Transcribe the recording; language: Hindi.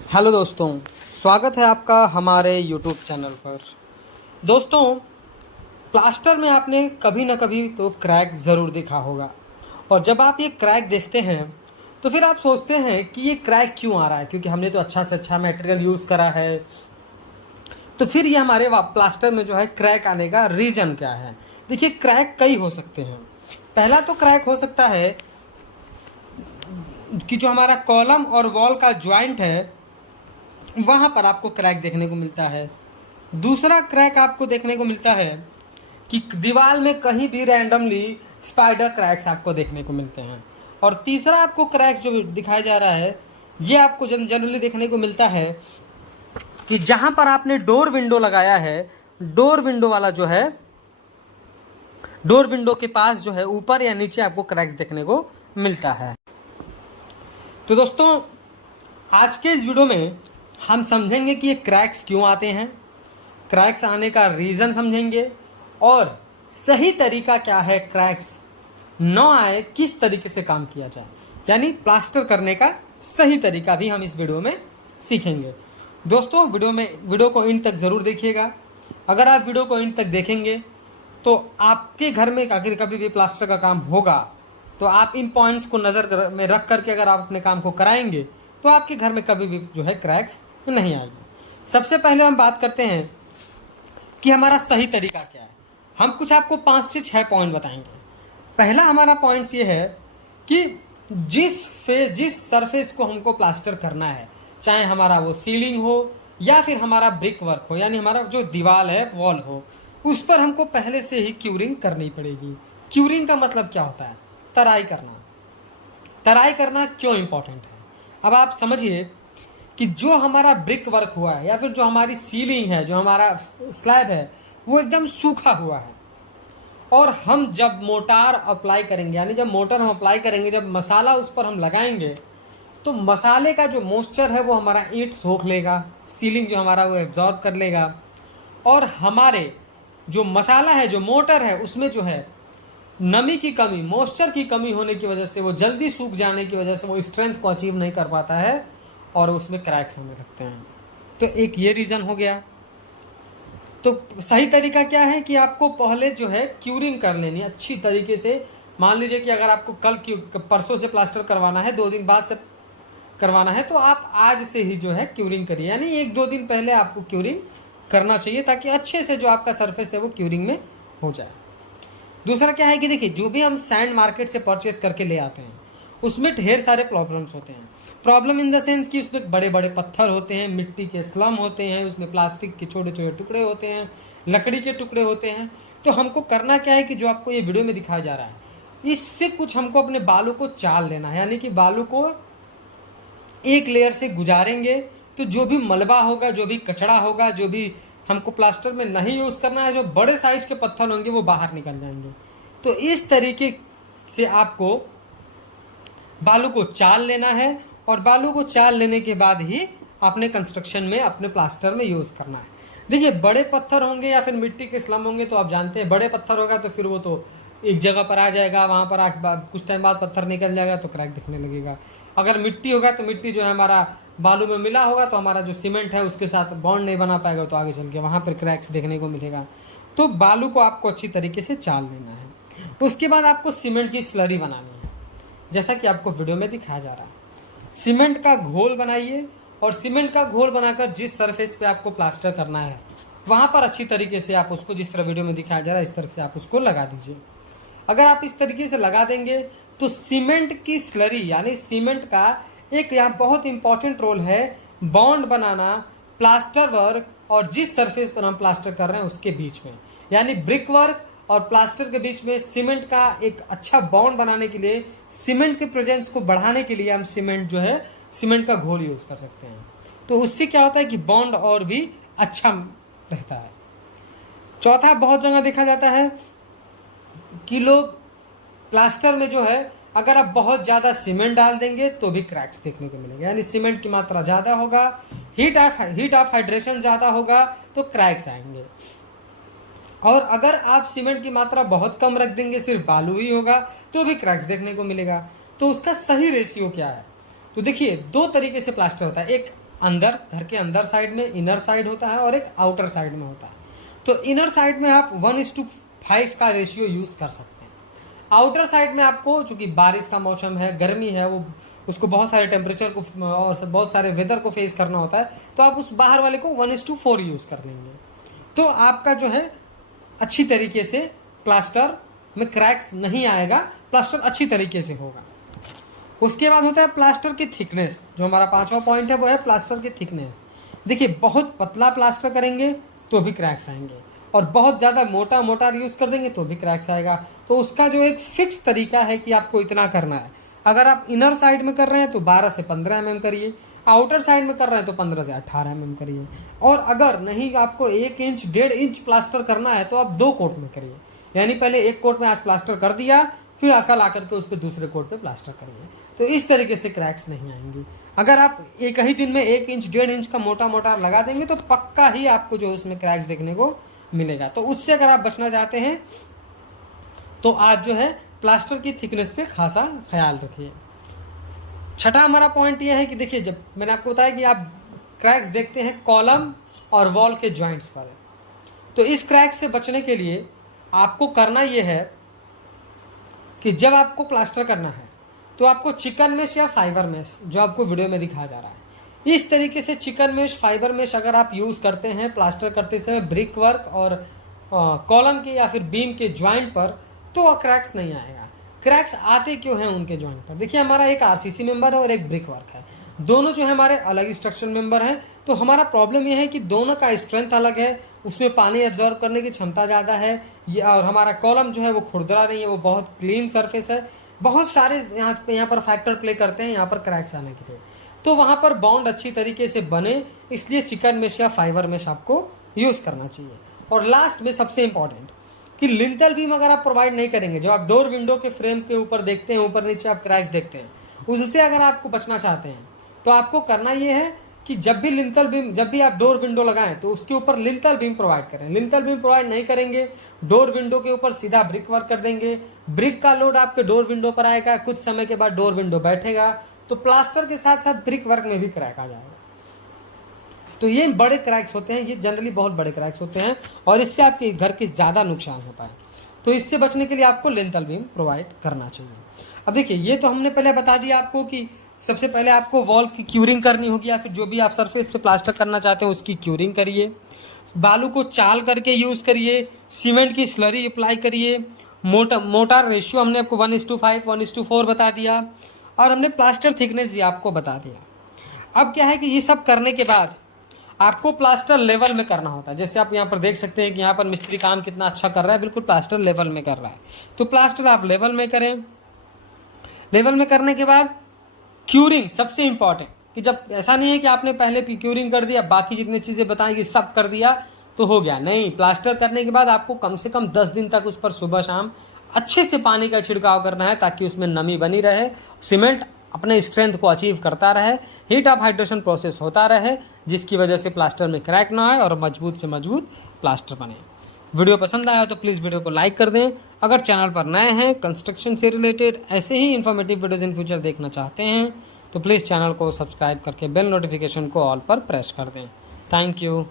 हेलो दोस्तों, स्वागत है आपका हमारे यूट्यूब चैनल पर। दोस्तों, प्लास्टर में आपने कभी ना कभी तो क्रैक ज़रूर देखा होगा। और जब आप ये क्रैक देखते हैं तो फिर आप सोचते हैं कि ये क्रैक क्यों आ रहा है, क्योंकि हमने तो अच्छा से अच्छा मटेरियल यूज़ करा है। तो फिर ये हमारे प्लास्टर में जो है क्रैक आने का रीज़न क्या है। देखिए, क्रैक कई हो सकते हैं। पहला तो क्रैक हो सकता है कि जो हमारा कॉलम और वॉल का ज्वाइंट है वहाँ पर आपको क्रैक देखने को मिलता है। दूसरा क्रैक आपको देखने को मिलता है कि दीवार में कहीं भी रैंडमली स्पाइडर क्रैक्स आपको देखने को मिलते हैं। और तीसरा आपको क्रैक जो दिखाया जा रहा है ये आपको जनरली देखने को मिलता है कि जहाँ पर आपने डोर विंडो लगाया है, डोर विंडो वाला जो है, डोर विंडो के पास जो है ऊपर या नीचे आपको क्रैक देखने को मिलता है। तो दोस्तों, आज के इस वीडियो में हम समझेंगे कि ये क्रैक्स क्यों आते हैं, क्रैक्स आने का रीज़न समझेंगे और सही तरीका क्या है क्रैक्स न आए, किस तरीके से काम किया जाए, यानी प्लास्टर करने का सही तरीका भी हम इस वीडियो में सीखेंगे। दोस्तों, वीडियो को इन तक ज़रूर देखिएगा। अगर आप वीडियो को इन तक देखेंगे तो आपके घर में अगर कभी भी प्लास्टर का काम होगा तो आप इन पॉइंट्स को नज़र में रख करके अगर आप अपने काम को कराएंगे तो आपके घर में कभी भी जो है क्रैक्स नहीं आएगी। सबसे पहले हम बात करते हैं कि हमारा सही तरीका क्या है। हम कुछ आपको 5 से 6 पॉइंट बताएंगे। पहला हमारा पॉइंट ये है कि जिस सरफेस को हमको प्लास्टर करना है, चाहे हमारा वो सीलिंग हो या फिर हमारा ब्रिक वर्क हो, यानी हमारा जो दीवार है, वॉल हो, उस पर हमको पहले से ही क्यूरिंग करनी पड़ेगी। क्यूरिंग का मतलब क्या होता है? तराई करना। तराई करना क्यों इम्पोर्टेंट है, अब आप समझिए कि जो हमारा ब्रिक वर्क हुआ है या फिर जो हमारी सीलिंग है, जो हमारा स्लैब है, वो एकदम सूखा हुआ है। और हम जब मोटार अप्लाई करेंगे, यानी जब मोटर हम अप्लाई करेंगे, जब मसाला उस पर हम लगाएंगे तो मसाले का जो मॉइस्चर है वो हमारा ईंट सोख लेगा, सीलिंग जो हमारा वो एब्जॉर्ब कर लेगा। और हमारे जो मसाला है, जो मोटर है, उसमें जो है नमी की कमी, मॉइस्चर की कमी होने की वजह से, वो जल्दी सूख जाने की वजह से वो स्ट्रेंथ को अचीव नहीं कर पाता है और उसमें क्रैक्स होने लगते हैं। तो एक ये रीज़न हो गया। तो सही तरीका क्या है कि आपको पहले जो है क्यूरिंग कर लेनी अच्छी तरीके से। मान लीजिए कि अगर आपको परसों से प्लास्टर करवाना है, 2 दिन बाद से करवाना है, तो आप आज से ही जो है क्यूरिंग करिए, यानी 1-2 दिन पहले आपको क्यूरिंग करना चाहिए ताकि अच्छे से जो आपका सरफेस है वो क्यूरिंग में हो जाए। दूसरा क्या है कि देखिए, जो भी हम सैंड मार्केट से परचेज करके ले आते हैं उसमें ढेर सारे प्रॉब्लम्स होते हैं। प्रॉब्लम इन द सेंस कि उसमें बड़े बड़े पत्थर होते हैं, मिट्टी के स्लम होते हैं, उसमें प्लास्टिक के छोटे छोटे टुकड़े होते हैं, लकड़ी के टुकड़े होते हैं। तो हमको करना क्या है कि जो आपको ये वीडियो में दिखाया जा रहा है, इससे कुछ हमको अपने बालू को चाल लेना है, यानी कि बालू को एक लेयर से गुजारेंगे तो जो भी मलबा होगा, जो भी कचरा होगा, जो भी हमको प्लास्टर में नहीं यूज़ करना है, जो बड़े साइज के पत्थर होंगे वो बाहर निकल जाएंगे। तो इस तरीके से आपको बालू को चाल लेना है और बालू को चाल लेने के बाद ही अपने कंस्ट्रक्शन में, अपने प्लास्टर में यूज़ करना है। देखिए, बड़े पत्थर होंगे या फिर मिट्टी के स्लम होंगे तो आप जानते हैं, बड़े पत्थर होगा तो फिर वो तो एक जगह पर आ जाएगा, वहाँ पर कुछ टाइम बाद पत्थर निकल जाएगा तो क्रैक दिखने लगेगा। अगर मिट्टी होगा तो मिट्टी जो है हमारा बालू में मिला होगा तो हमारा जो सीमेंट है उसके साथ बॉन्ड नहीं बना पाएगा, तो आगे चल के वहाँ पर क्रैक्स देखने को मिलेगा। तो बालू को आपको अच्छी तरीके से चाल लेना है। उसके बाद आपको सीमेंट की स्लरी बनानी है, जैसा कि आपको वीडियो में दिखाया जा रहा है। सीमेंट का घोल बनाइए और सीमेंट का घोल बनाकर जिस सरफेस पे आपको प्लास्टर करना है वहाँ पर अच्छी तरीके से आप उसको, जिस तरह वीडियो में दिखाया जा रहा है, इस तरह से आप उसको लगा दीजिए। अगर आप इस तरीके से लगा देंगे तो सीमेंट की स्लरी, यानी सीमेंट का एक यहाँ बहुत इंपॉर्टेंट रोल है बॉन्ड बनाना प्लास्टर वर्क और जिस सरफेस पर हम प्लास्टर कर रहे हैं उसके बीच में, यानी ब्रिक वर्क और प्लास्टर के बीच में सीमेंट का एक अच्छा बॉन्ड बनाने के लिए, सीमेंट के प्रेजेंस को बढ़ाने के लिए हम सीमेंट जो है, सीमेंट का घोल यूज़ कर सकते हैं। तो उससे क्या होता है कि बॉन्ड और भी अच्छा रहता है। चौथा, बहुत जगह देखा जाता है कि लोग प्लास्टर में जो है, अगर आप बहुत ज़्यादा सीमेंट डाल देंगे तो भी क्रैक्स देखने को मिलेंगे, यानी सीमेंट की मात्रा ज़्यादा होगा, हीट ऑफ हाइड्रेशन ज़्यादा होगा तो क्रैक्स आएंगे। और अगर आप सीमेंट की मात्रा बहुत कम रख देंगे, सिर्फ बालू ही होगा, तो भी क्रैक्स देखने को मिलेगा। तो उसका सही रेशियो क्या है? तो देखिए, 2 तरीके से प्लास्टर होता है। एक अंदर, घर के अंदर साइड में इनर साइड होता है और एक आउटर साइड में होता है। तो इनर साइड में आप 1:5 का रेशियो यूज कर सकते हैं। आउटर साइड में आपको, चूंकि बारिश का मौसम है, गर्मी है, वो उसको बहुत सारे टेम्परेचर को और बहुत सारे वेदर को फेस करना होता है, तो आप उस बाहर वाले को 1:4 यूज कर लेंगे। तो आपका जो है अच्छी तरीके से प्लास्टर में क्रैक्स नहीं आएगा, प्लास्टर अच्छी तरीके से होगा। उसके बाद होता है प्लास्टर की थिकनेस। जो हमारा 5वां पॉइंट है वो है प्लास्टर की थिकनेस। देखिए, बहुत पतला प्लास्टर करेंगे तो भी क्रैक्स आएंगे, और बहुत ज़्यादा मोटा मोटार यूज़ कर देंगे तो भी क्रैक्स आएगा। तो उसका जो एक फिक्स तरीका है कि आपको इतना करना है। अगर आप इनर साइड में कर रहे हैं तो 12 से 15 mm करिए, आउटर साइड में कर रहे हैं तो 15 से 18 mm करिए, और अगर नहीं आपको 1 इंच 1.5 इंच प्लास्टर करना है तो आप 2 कोट में करिए। यानी पहले 1 कोट में आज प्लास्टर कर दिया, फिर कल आकर के उस पर दूसरे कोट पे प्लास्टर करिए। तो इस तरीके से क्रैक्स नहीं आएंगी। अगर आप एक ही दिन में 1 इंच 1.5 इंच का मोटा मोटा लगा देंगे तो पक्का ही आपको जो उसमें क्रैक्स देखने को मिलेगा। तो उससे अगर आप बचना चाहते हैं तो आज जो है प्लास्टर की थिकनेस पे खासा ख्याल रखिए। छठा हमारा पॉइंट यह है कि देखिए, जब मैंने आपको बताया कि आप क्रैक्स देखते हैं कॉलम और वॉल के जॉइंट्स पर, तो इस क्रैक से बचने के लिए आपको करना यह है कि जब आपको प्लास्टर करना है तो आपको चिकन मेश या फाइबर मेश, जो आपको वीडियो में दिखाया जा रहा है, इस तरीके से चिकन मेश, फाइबर मेश अगर आप यूज़ करते हैं प्लास्टर करते समय ब्रिक वर्क और कॉलम के या फिर बीम के ज्वाइंट पर, तो क्रैक्स नहीं आएगा। क्रैक्स आते क्यों हैं उनके ज्वाइंट पर? देखिए, हमारा एक आरसीसी मेंबर है और एक ब्रिक वर्क है, दोनों जो है हमारे अलग स्ट्रक्चर मेंबर हैं। तो हमारा प्रॉब्लम यह है कि दोनों का स्ट्रेंथ अलग है, उसमें पानी एब्जॉर्ब करने की क्षमता ज़्यादा है, और हमारा कॉलम जो है वो खुरदरा नहीं है, वो बहुत क्लीन सरफेस है। बहुत सारे यहाँ पर फैक्टर प्ले करते हैं यहाँ पर क्रैक्स आने के लिए। तो वहाँ पर बॉन्ड अच्छी तरीके से बने, इसलिए चिकन मेश या फाइबर मेश आपको यूज़ करना चाहिए। और लास्ट में सबसे इंपॉर्टेंट कि लिंटल बीम अगर आप प्रोवाइड नहीं करेंगे, जब आप डोर विंडो के फ्रेम के ऊपर देखते हैं, ऊपर नीचे आप क्रैक्स देखते हैं, उससे अगर आपको बचना चाहते हैं तो आपको करना ये है कि जब भी आप डोर विंडो लगाएं तो उसके ऊपर लिंटल बीम प्रोवाइड करें। लिंटल बीम प्रोवाइड नहीं करेंगे, डोर विंडो के ऊपर सीधा ब्रिक वर्क कर देंगे, ब्रिक का लोड आपके डोर विंडो पर आएगा, कुछ समय के बाद डोर विंडो बैठेगा, तो प्लास्टर के साथ साथ ब्रिक वर्क में भी क्रैक आ जाएगा। तो ये बड़े क्रैक्स होते हैं, ये जनरली बहुत बड़े क्रैक्स होते हैं, और इससे आपके घर के ज़्यादा नुकसान होता है। तो इससे बचने के लिए आपको लिंटल बीम प्रोवाइड करना चाहिए। अब देखिए, ये तो हमने पहले बता दिया आपको कि सबसे पहले आपको वॉल की क्यूरिंग करनी होगी, या फिर जो भी आप सरफेस पे प्लास्टर करना चाहते हैं उसकी क्यूरिंग करिए, बालू को चाल करके यूज़ करिए, सीमेंट की स्लरी अप्लाई करिए, मोटार रेशियो हमने आपको 1:5 1:4 बता दिया, और हमने प्लास्टर थिकनेस भी आपको बता दिया। अब क्या है कि ये सब करने के बाद आपको प्लास्टर लेवल में करना होता है। जैसे आप यहाँ पर देख सकते हैं कि यहाँ पर मिस्त्री काम कितना अच्छा कर रहा है, बिल्कुल प्लास्टर लेवल में कर रहा है। तो प्लास्टर आप लेवल में करें। लेवल में करने के बाद क्यूरिंग सबसे इंपॉर्टेंट, कि जब ऐसा नहीं है कि आपने पहले क्यूरिंग कर दिया, बाकी जितनी चीज़ें बताएंगी सब कर दिया तो हो गया, नहीं। प्लास्टर करने के बाद आपको कम से कम 10 दिन तक उस पर सुबह शाम अच्छे से पानी का छिड़काव करना है, ताकि उसमें नमी बनी रहे, सीमेंट अपने स्ट्रेंथ को अचीव करता रहे, हीट ऑफ हाइड्रेशन प्रोसेस होता रहे, जिसकी वजह से प्लास्टर में क्रैक ना आए और मजबूत से मजबूत प्लास्टर बने। वीडियो पसंद आया तो प्लीज़ वीडियो को लाइक कर दें। अगर चैनल पर नए हैं, कंस्ट्रक्शन से रिलेटेड ऐसे ही इन्फॉर्मेटिव वीडियोज़ इन फ्यूचर देखना चाहते हैं तो प्लीज़ चैनल को सब्सक्राइब करके बेल नोटिफिकेशन को ऑल पर प्रेस कर दें। Thank you.